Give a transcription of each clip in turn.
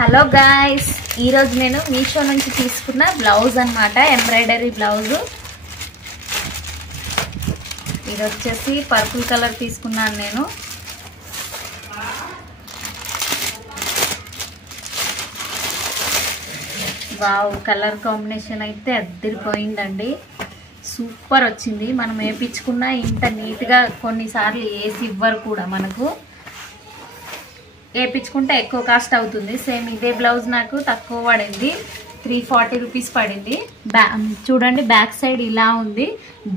Hello guys, ఈరోజు నేను మీషో నుంచి తీసుకున్న బ్లౌజ్ అన్నమాట, ఎంబ్రాయిడరీ బ్లౌజ్. ఇది వచ్చేసి పర్పుల్ కలర్ తీసుకున్నాను నేను. వావ్, కలర్ కాంబినేషన్ అయితే అద్దరిపోయిందండి, సూపర్ వచ్చింది. మనం వేయించుకున్నా ఇంత నీట్గా కొన్నిసార్లు వేసి ఇవ్వరు కూడా. మనకు వేయించుకుంటే ఎక్కువ కాస్ట్ అవుతుంది. సేమ్ ఇదే బ్లౌజ్ నాకు తక్కువ పడింది, 340 రూపీస్ పడింది. చూడండి, బ్యాక్ సైడ్ ఇలా ఉంది,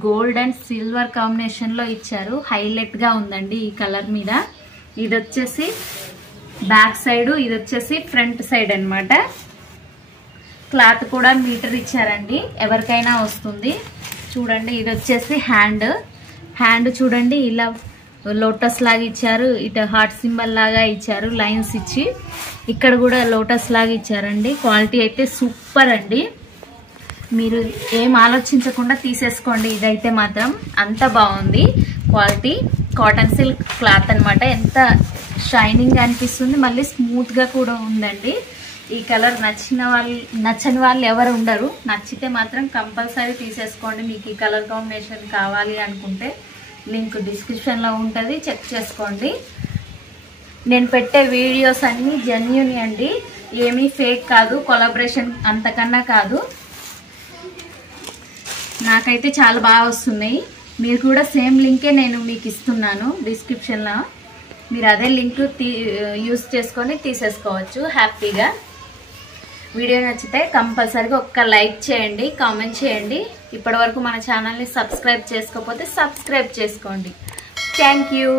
గోల్డ్ అండ్ సిల్వర్ కాంబినేషన్లో ఇచ్చారు. హైలైట్గా ఉందండి ఈ కలర్ మీద. ఇది వచ్చేసి బ్యాక్ సైడ్, ఇది వచ్చేసి ఫ్రంట్ సైడ్ అన్నమాట. క్లాత్ కూడా మీటర్ ఇచ్చారండి, ఎవరికైనా వస్తుంది. చూడండి, ఇది వచ్చేసి హ్యాండ్ చూడండి, ఇలా లోటస్ లాగా ఇచ్చారు. ఇటు హార్ట్ సింబల్ లాగా ఇచ్చారు, లైన్స్ ఇచ్చి. ఇక్కడ కూడా లోటస్ లాగా ఇచ్చారండి. క్వాలిటీ అయితే సూపర్ అండి, మీరు ఏం ఆలోచించకుండా తీసేసుకోండి. ఇదైతే మాత్రం అంత బాగుంది క్వాలిటీ. కాటన్ సిల్క్ క్లాత్ అనమాట, ఎంత షైనింగ్ అనిపిస్తుంది, మళ్ళీ స్మూత్గా కూడా ఉందండి. ఈ కలర్ నచ్చని వాళ్ళు ఎవరు ఉండరు. నచ్చితే మాత్రం కంపల్సరీ తీసేసుకోండి. మీకు ఈ కలర్ కాంబినేషన్ కావాలి అనుకుంటే లింక్ డిస్క్రిప్షన్లో ఉంటుంది, చెక్ చేసుకోండి. నేను పెట్టే వీడియోస్ అన్నీ జెన్యూన్ అండి, ఏమీ ఫేక్ కాదు, కొలాబరేషన్ అంతకన్నా కాదు. నాకైతే చాలా బాగా వస్తున్నాయి. మీరు కూడా సేమ్ లింకే నేను మీకు ఇస్తున్నాను డిస్క్రిప్షన్లో. మీరు అదే లింక్ యూస్ చేసుకొని తీసేసుకోవచ్చు హ్యాపీగా. వీడియో నచ్చితే కంపల్సరీగా ఒక్క లైక్ చేయండి, కామెంట్ చేయండి. ఇప్పటివరకు మన ఛానల్ని సబ్స్క్రైబ్ చేసుకోకపోతే సబ్స్క్రైబ్ చేసుకోండి. Thank you.